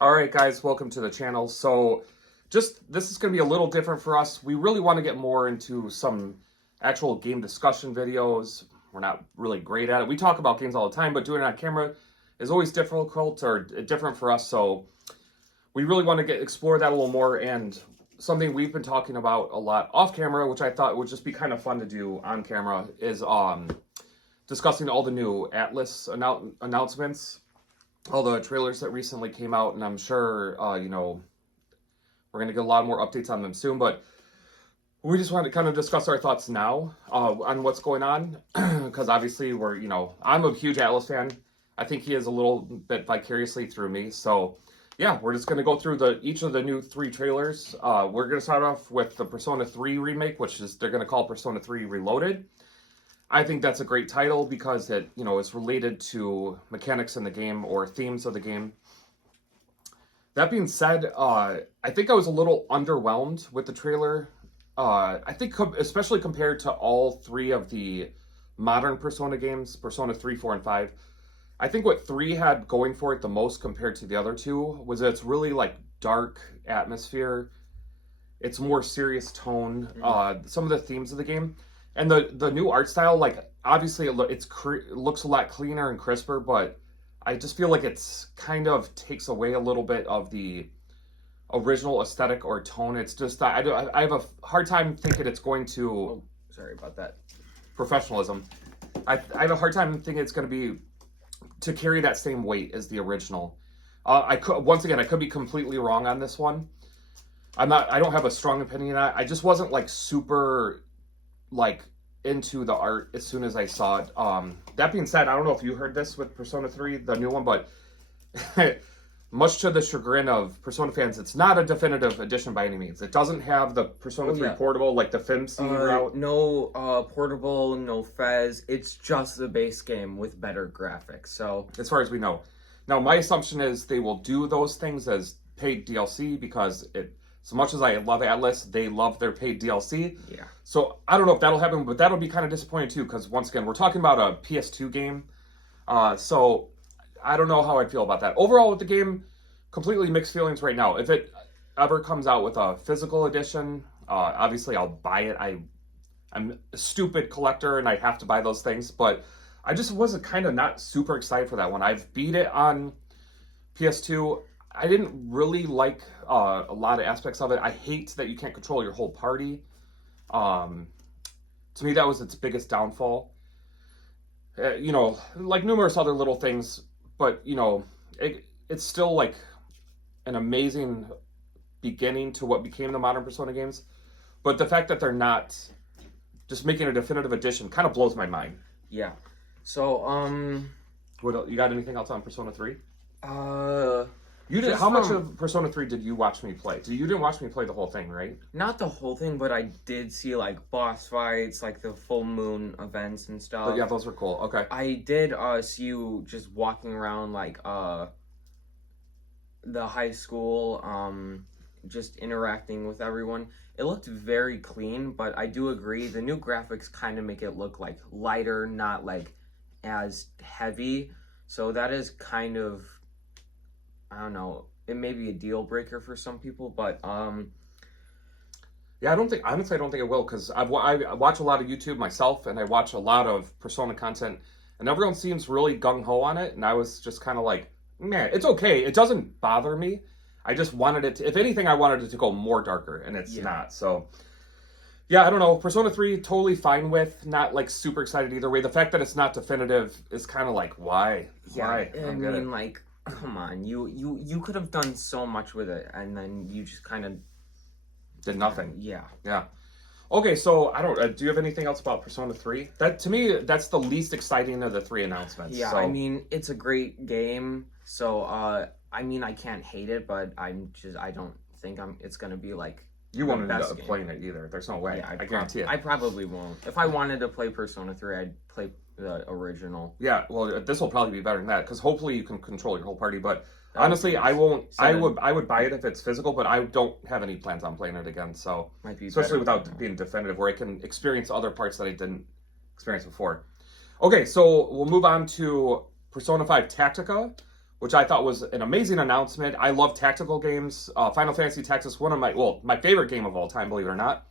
All right, guys, welcome to the channel. So, this is going to be a little different for us. We really want to get more into some actual game discussion videos. We're not really great at it. We talk about games all the time, but doing it on camera is always difficult or different for us. So, we really want to explore that a little more. And something we've been talking about a lot off camera, which I thought would just be kind of fun to do on camera, is discussing all the new Atlus announcements, all the trailers that recently came out, and I'm sure, we're going to get a lot more updates on them soon, but we just want to kind of discuss our thoughts now on what's going on, because obviously I'm a huge Atlus fan. I think he is a little bit vicariously through me, so yeah, we're just going to go through each of the new 3 trailers. We're going to start off with the Persona 3 remake, which is they're going to call Persona 3 Reloaded. I think that's a great title because it, is related to mechanics in the game or themes of the game. That being said, I think I was a little underwhelmed with the trailer. I think especially compared to all 3 of the modern Persona games, Persona 3, 4, and 5, I think what 3 had going for it the most compared to the other 2 was that it's really like dark atmosphere. It's more serious tone. Some of the themes of the game. And the new art style, like, obviously it looks a lot cleaner and crisper, but I just feel like it's kind of takes away a little bit of the original aesthetic or tone. It's just, I have a hard time thinking it's going to... Oh, sorry about that. Professionalism. I have a hard time thinking it's going to be to carry that same weight as the original. I could be completely wrong on this one. I don't have a strong opinion on it. I just wasn't like super into the art as soon as I saw it. That being said, I don't know if you heard this with Persona 3, the new one, but much to the chagrin of Persona fans, it's not a definitive edition by any means. It doesn't have the Persona 3 portable, like the FIMC route. No portable, no Fez. It's just the base game with better graphics. So as far as we know. Now, my assumption is they will do those things as paid DLC because as much as I love Atlus, they love their paid DLC. Yeah. So I don't know if that'll happen, but that'll be kind of disappointing too, because once again, we're talking about a PS2 game. So I don't know how I feel about that. Overall with the game, completely mixed feelings right now. If it ever comes out with a physical edition, obviously I'll buy it. I'm a stupid collector and I have to buy those things, but I just wasn't kind of not super excited for that one. I've beat it on PS2. I didn't really like a lot of aspects of it. I hate that you can't control your whole party. To me, that was its biggest downfall. Like numerous other little things, but, it's still like an amazing beginning to what became the modern Persona games. But the fact that they're not just making a definitive edition kind of blows my mind. yeah. So What, you got anything else on Persona 3? You did. How much of Persona 3 did you watch me play? You didn't watch me play the whole thing, right? not the whole thing, but I did see like boss fights, like the full moon events and stuff. But yeah, those were cool. Okay. I did see you just walking around like the high school, just interacting with everyone. It looked very clean, but I do agree the new graphics kind of make it look like lighter, not like as heavy. So that is kind of, I don't know, it may be a deal breaker for some people, but yeah, honestly, I don't think it will, because I watch a lot of YouTube myself, and I watch a lot of Persona content, and everyone seems really gung-ho on it, and I was just kind of like, man, it's okay. It doesn't bother me. I just wanted it to, if anything, I wanted it to go more darker, and it's not. So, yeah, I don't know. Persona 3, totally fine with. Not, like, super excited either way. The fact that it's not definitive is kind of like, why? yeah, Why? I mean, like, come on, you could have done so much with it, and then you just kind of did nothing. Yeah. Okay, so I don't. Do you have anything else about Persona 3? That, to me, that's the least exciting of the 3 announcements. Yeah, so. I mean, it's a great game, so I mean, I can't hate it, but I don't think it's gonna be like you won't end up game. playing it either. There's no way. Yeah, I guarantee it. I probably won't. If I wanted to play Persona 3, I'd play the original. Yeah, well, this will probably be better than that, because hopefully you can control your whole party. But honestly, I won't. I would buy it if it's physical, but I don't have any plans on playing it again. So Might be especially without being definitive, where I can experience other parts that I didn't experience before. Okay, so we'll move on to Persona 5 Tactica, which I thought was an amazing announcement. I love tactical games. Final Fantasy Tactics, one of my favorite game of all time, believe it or not.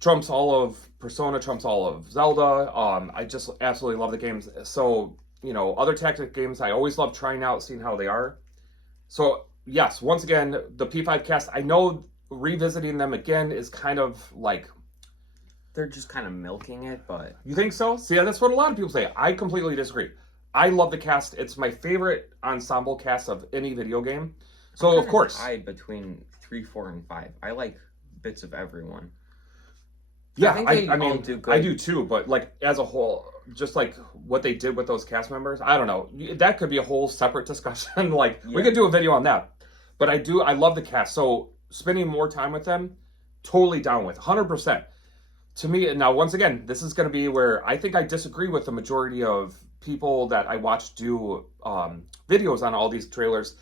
Trumps all of Persona, trumps all of Zelda. I just absolutely love the games. So, other tactic games, I always love trying out, seeing how they are. So, yes, once again, the P5 cast, I know revisiting them again is kind of like... They're just kind of milking it, but... You think so? See, that's what a lot of people say. I completely disagree. I love the cast. It's my favorite ensemble cast of any video game. So, of course... tied between 3, 4, and 5. I like bits of everyone. Yeah, I mean, do good. I do too, but like as a whole, just like what they did with those cast members, I don't know. That could be a whole separate discussion. We could do a video on that. But I love the cast. So spending more time with them, totally down with, 100%. To me, now once again, this is going to be where I think I disagree with the majority of people that I watch do videos on all these trailers.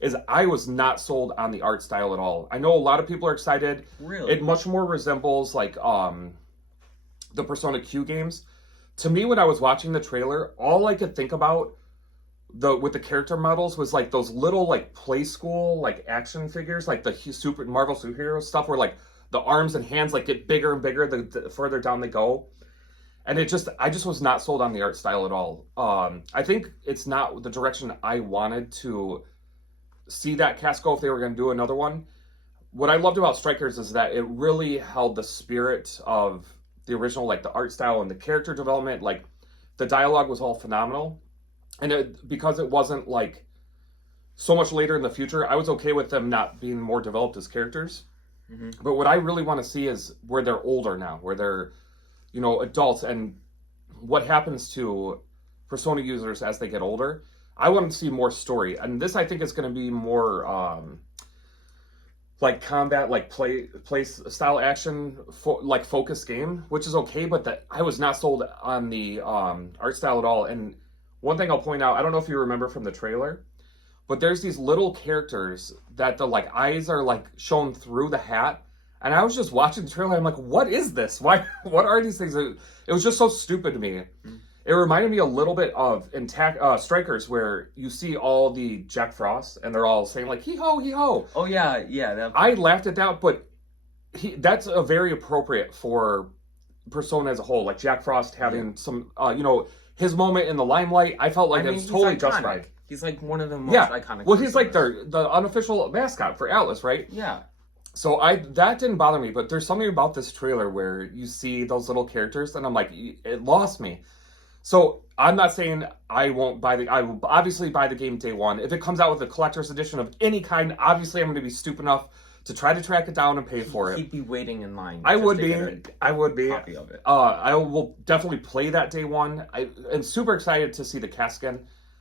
Is I was not sold on the art style at all. I know a lot of people are excited. Really? It much more resembles like the Persona Q games. To me, when I was watching the trailer, all I could think about with the character models was like those little like play school like action figures, like the super Marvel superhero stuff where like the arms and hands like get bigger and bigger the further down they go. And I just was not sold on the art style at all. I think it's not the direction I wanted to see that cast go if they were going to do another one. What I loved about Strikers is that it really held the spirit of the original, like the art style and the character development. Like the dialogue was all phenomenal, and because it wasn't like so much later in the future, I was okay with them not being more developed as characters. Mm-hmm. But what I really want to see is where they're older now, where they're adults, and what happens to Persona users as they get older. I want to see more story, and this I think is going to be more like combat, like play style action, like focused game, which is okay. But I was not sold on the art style at all. And one thing I'll point out, I don't know if you remember from the trailer, but there's these little characters that the like eyes are like shown through the hat, and I was just watching the trailer. I'm like, what is this? Why? What are these things? It was just so stupid to me. Mm-hmm. It reminded me a little bit of in Strikers, where you see all the Jack Frost, and they're all saying like, hee-ho, hee-ho. Oh, yeah. I laughed at that, but that's a very appropriate for Persona as a whole. Like Jack Frost having some, his moment in the limelight. I felt like it's totally justified. He's like one of the most iconic. Well, he's like the unofficial mascot for Atlus, right? Yeah. So that didn't bother me, but there's something about this trailer where you see those little characters, and I'm like, it lost me. So I'm not saying I will obviously buy the game day one. If it comes out with a collector's edition of any kind, obviously I'm going to be stupid enough to try to track it down and pay for it. He'd be waiting in line. I would be. Copy of it. I will definitely play that day one. I am super excited to see the cast again.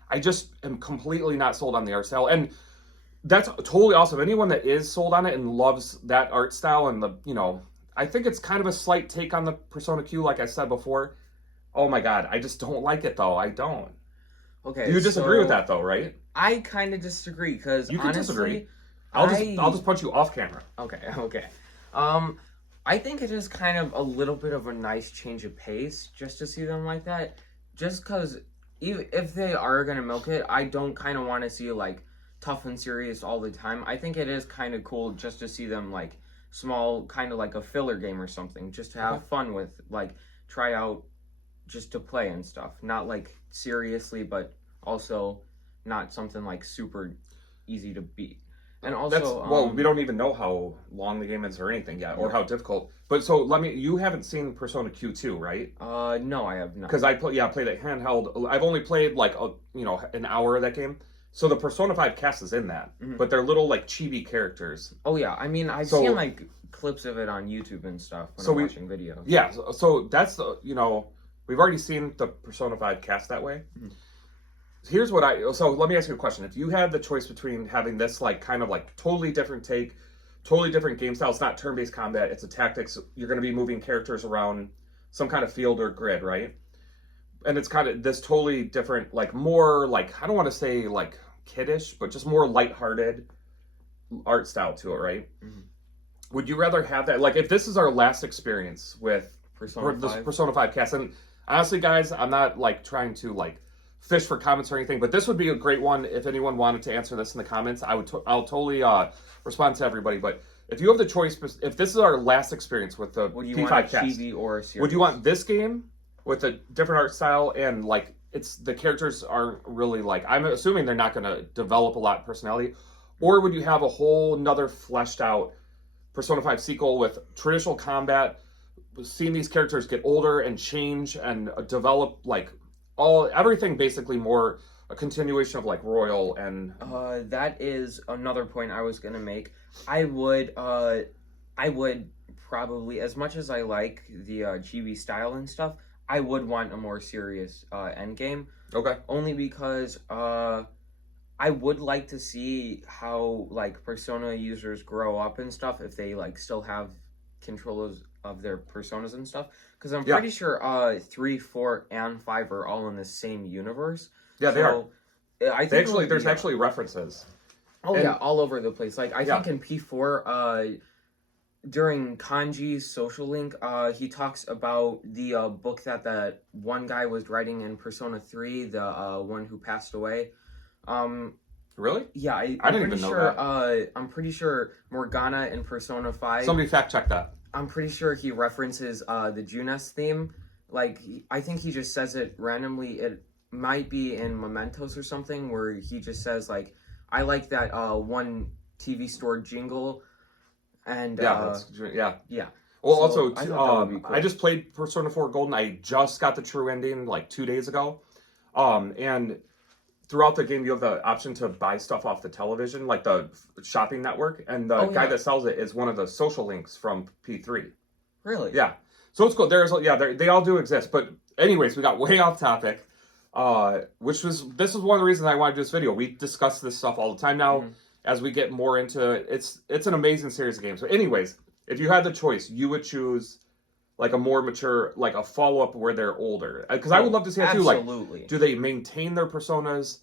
I just am completely not sold on the art style, and that's totally awesome. Anyone that is sold on it and loves that art style and I think it's kind of a slight take on the Persona Q, like I said before. Oh my god, I just don't like it though. I don't. Okay. You disagree with that though, right? I kind of disagree because you can honestly, disagree. I'll just punch you off camera. Okay. I think it is kind of a little bit of a nice change of pace just to see them like that. Just because if they are gonna milk it, I don't kind of want to see like tough and serious all the time. I think it is kind of cool just to see them like small, kind of like a filler game or something, just to have fun with, like try out. Just to play and stuff, not like seriously, but also not something like super easy to beat. And also, we don't even know how long the game is or anything yet, or how difficult. But so you haven't seen Persona Q2, right? No, I have not. Because I played it handheld. I've only played like an hour of that game. So the Persona 5 cast is in that, but they're little like chibi characters. Oh yeah, I mean I've seen like clips of it on YouTube and stuff when I'm watching videos. Yeah, so that's we've already seen the Persona 5 cast that way. Mm-hmm. Here's what so let me ask you a question. If you had the choice between having this like kind of like totally different take, totally different game style, it's not turn-based combat, it's a tactics, you're going to be moving characters around some kind of field or grid, right? And it's kind of this totally different, like more like, I don't want to say like kiddish, but just more lighthearted art style to it, right? Mm-hmm. Would you rather have that? Like if this is our last experience with Persona 5 cast, and honestly, guys, I'm not like trying to like fish for comments or anything, but this would be a great one if anyone wanted to answer this in the comments. I'll totally respond to everybody. But if you have the choice, if this is our last experience with the Would you P5 want a cast, chibi or a series? would you want this game with a different art style and like the characters aren't really like, I'm assuming they're not going to develop a lot of personality, or would you have a whole nother fleshed out Persona 5 sequel with traditional combat, seeing these characters get older and change and develop like everything basically more a continuation of like Royal and that is another point I was gonna make. I would probably, as much as I like the chibi style and stuff, I would want a more serious end game. Okay. Only because I would like to see how like Persona users grow up and stuff if they like still have control of their personas and stuff. Because I'm pretty sure 3, 4, and 5 are all in the same universe. Yeah, they are. I think There's actually references. Oh, yeah, all over the place. Like, I think in P4, during Kanji's Social Link, he talks about the book that one guy was writing in Persona 3, the one who passed away. Really? Yeah, I didn't even know that. I'm pretty sure Morgana in Persona 5... Somebody fact check that. I'm pretty sure he references the Junes theme. Like, I think he just says it randomly. It might be in Mementos or something, where he just says, like, I like that one TV store jingle. And, yeah. Well, so also, I just played Persona 4 Golden. I just got the true ending, like, 2 days ago. And throughout the game, you have the option to buy stuff off the television, like the shopping network. And the guy that sells it is one of the social links from P3. Really? Yeah. So it's cool. They all do exist. But anyways, we got way off topic. This is one of the reasons I wanted to do this video. We discuss this stuff all the time now. As we get more into it. It's an amazing series of games. So anyways, if you had the choice, you would choose like a more mature, like a follow-up where they're older. Because I would love to see that too. Like, do they maintain their personas?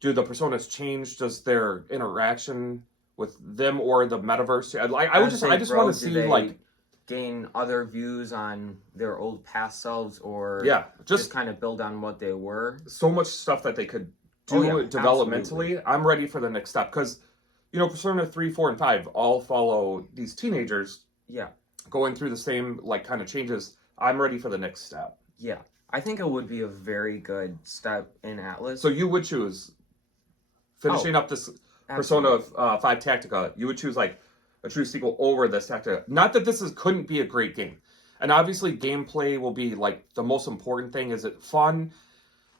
Do the personas change? Does their interaction with them or the metaverse? I just want to see like gain other views on their old past selves, or just kind of build on what they were. So much stuff that they could do developmentally. Absolutely. I'm ready for the next step because, you know, Persona 3, 4, and 5 all follow these teenagers. Yeah. Going through the same like kind of changes. I'm ready for the next step. Yeah. I think it would be a very good step in Atlus. So you would choose finishing up this Persona 5 Tactica. You would choose like a true sequel over this Tactica. Not that couldn't be a great game. And obviously gameplay will be like the most important thing. Is it fun?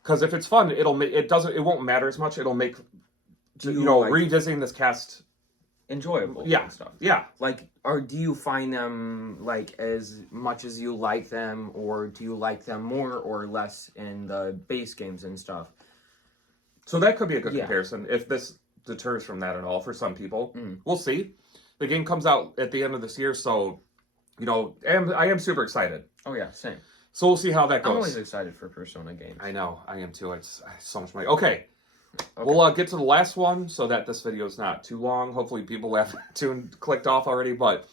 Because if it's fun, it won't matter as much. It'll make revisiting this cast enjoyable. And stuff. Yeah. Like, or do you find them like as much as you like them, or do you like them more or less in the base games and stuff? So that could be a good comparison if this deters from that at all for some people. We'll see. The game comes out at the end of this year, so you know, I am super excited. Oh yeah, same. So we'll see how that goes. I'm always excited for Persona games. I know, I am too. It's so much money. Okay. We'll get to the last one so that this video is not too long. Hopefully people have clicked off already. But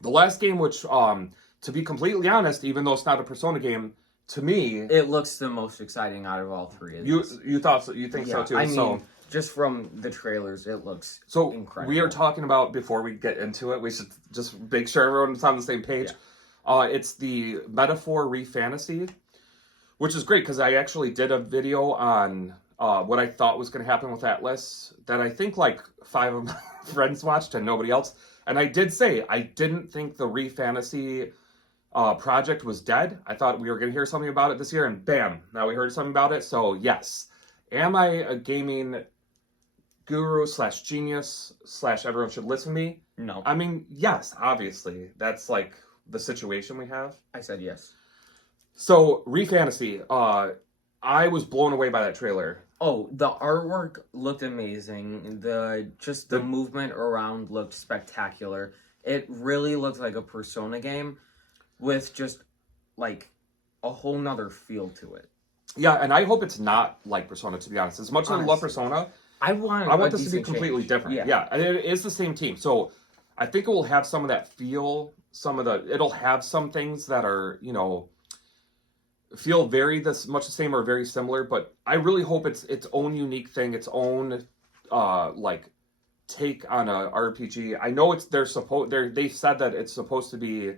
the last game, which, to be completely honest, even though it's not a Persona game, to me... It looks the most exciting out of all three of these. You thought so? You think so too? I mean, just from the trailers, it looks incredible. We are talking about, before we get into it, we should just make sure everyone's on the same page. Yeah. It's the Metaphor Re-Fantasy, which is great because I actually did a video on... what I thought was going to happen with Atlus, that I think like 5 of my friends watched and nobody else. And I did say, I didn't think the Re-Fantasy project was dead. I thought we were going to hear something about it this year, and bam, now we heard something about it. So yes, am I a gaming guru / genius / everyone should listen to me? No. I mean, yes, obviously. That's like the situation we have. I said yes. So, Re-Fantasy, I was blown away by that trailer. Oh, the artwork looked amazing. The movement around looked spectacular. It really looked like a Persona game with just like a whole nother feel to it. Yeah, and I hope it's not like Persona, to be honest. As much as I love Persona, I want this to be completely different. Yeah, and it is the same team. So I think it will have some of that feel, it'll have some things that are, you know, feel very much the same or very similar, but I really hope it's its own unique thing, its own like take on a RPG. I know they've said that it's supposed to be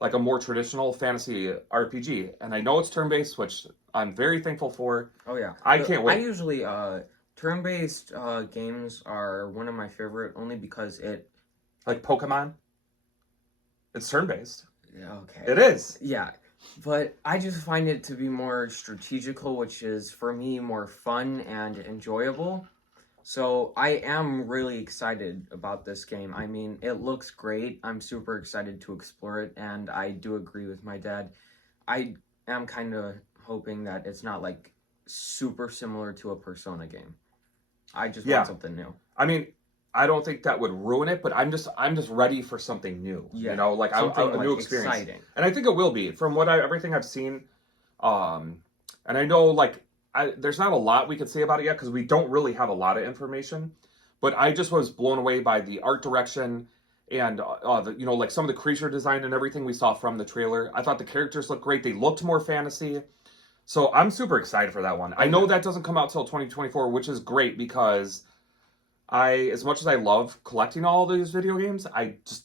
like a more traditional fantasy RPG, and I know it's turn-based, which I'm very thankful for. Oh yeah, I can't wait. I usually turn-based games are one of my favorite, only because it like Pokemon. It's turn-based. Yeah, okay. It is. Yeah, but I just find it to be more strategical, which is for me more fun and enjoyable. So I am really excited about this game. I mean, it looks great. I'm super excited to explore it, and I do agree with my dad. I am kind of hoping that it's not like super similar to a Persona game. I just want something new. I mean, I don't think that would ruin it, but I'm just ready for something new. Yeah, you know, like a new experience. Exciting. And I think it will be from everything I've seen. And I know like there's not a lot we could say about it yet because we don't really have a lot of information. But I just was blown away by the art direction and like some of the creature design and everything we saw from the trailer. I thought the characters looked great. They looked more fantasy. So I'm super excited for that one. I know that doesn't come out till 2024, which is great because as much as I love collecting all these video games,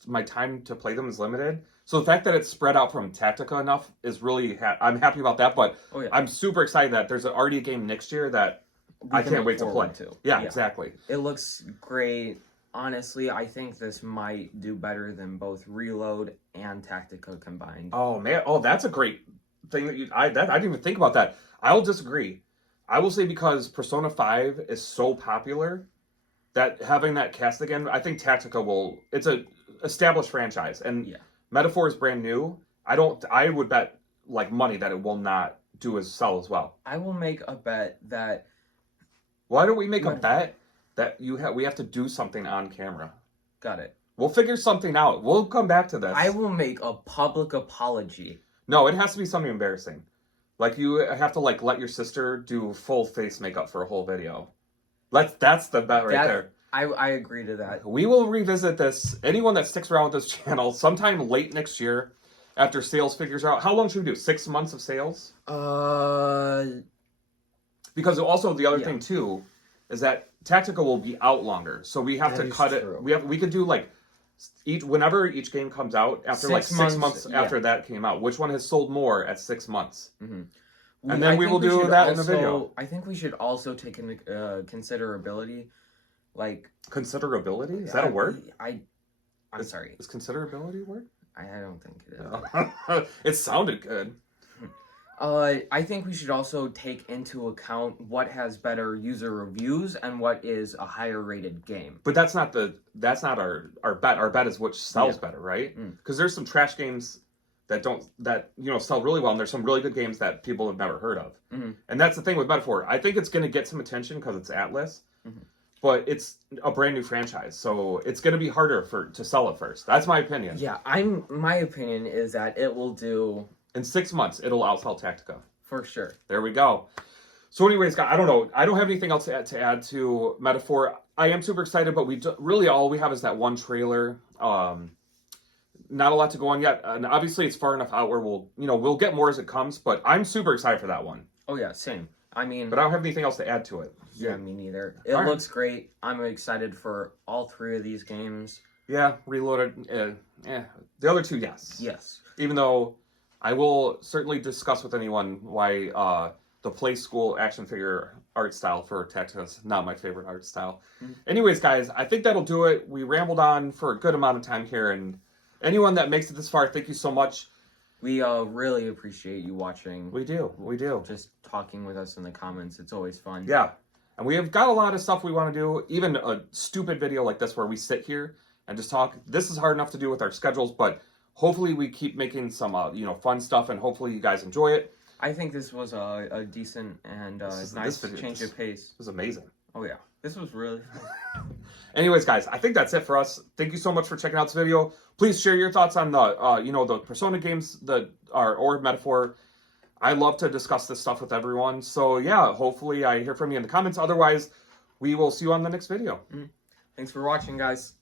my time to play them is limited. So the fact that it's spread out from Tactica enough is really, I'm happy about that. But I'm super excited that there's already a game next year that I can't wait to play. Yeah, exactly. It looks great. Honestly, I think this might do better than both Reload and Tactica combined. Oh man, that's a great thing I didn't even think about that. I'll disagree. I will say because Persona 5 is so popular that having that cast again, I think Tactica it's a established franchise and Metaphor is brand new. I would bet like money that it will not sell as well. I will make a bet that. Why don't we make a bet that we have to do something on camera? Got it. We'll figure something out. We'll come back to this. I will make a public apology. No, it has to be something embarrassing. Like you have to like let your sister do full face makeup for a whole video. That's the bet there. I agree to that. We will revisit this. Anyone that sticks around with this channel, sometime late next year, after sales figures out. How long should we do? 6 months of sales? Because also the other thing too is that Tactica will be out longer, so we have to cut it. We could do like whenever each game comes out after 6 months after that came out. Which one has sold more at 6 months? Mm-hmm. And then we will do that in the video. I think we should also take into considerability. Like considerability? Is that a word? I'm sorry. Is considerability a word? I don't think it is. It sounded good. I think we should also take into account what has better user reviews and what is a higher rated game. But that's not our bet. Our bet is which sells better, right? Because there's some trash games that sell really well, and there's some really good games that people have never heard of. Mm-hmm. And that's the thing with Metaphor. I think it's going to get some attention because it's Atlus. Mm-hmm. But it's a brand new franchise, so it's going to be harder to sell it first. That's my opinion. Yeah, my opinion is that it will do... In 6 months, it'll outsell Tactica. For sure. There we go. So anyways, guys, I don't know. I don't have anything else to add to Metaphor. I am super excited, but really all we have is that one trailer. Not a lot to go on yet. And obviously, it's far enough out where we'll get more as it comes, but I'm super excited for that one. Oh, yeah, same. I mean... But I don't have anything else to add to it. Yeah, me neither. It looks great. I'm excited for all 3 of these games. Yeah, Reloaded. The other 2, yes. Yes. Even though I will certainly discuss with anyone why the Play School action figure art style for Tactica is not my favorite art style. Mm-hmm. Anyways, guys, I think that'll do it. We rambled on for a good amount of time here, and anyone that makes it this far, thank you so much. We really appreciate you watching. We do. Just talking with us in the comments. It's always fun. Yeah. And we have got a lot of stuff we want to do. Even a stupid video like this where we sit here and just talk. This is hard enough to do with our schedules, but hopefully we keep making some fun stuff, and hopefully you guys enjoy it. I think this was a decent and nice change of pace. It was amazing. Oh, yeah. This was really fun. Anyways, guys, I think that's it for us. Thank you so much for checking out this video. Please share your thoughts on the Persona games or Metaphor. I love to discuss this stuff with everyone. So, yeah, hopefully I hear from you in the comments. Otherwise, we will see you on the next video. Thanks for watching, guys.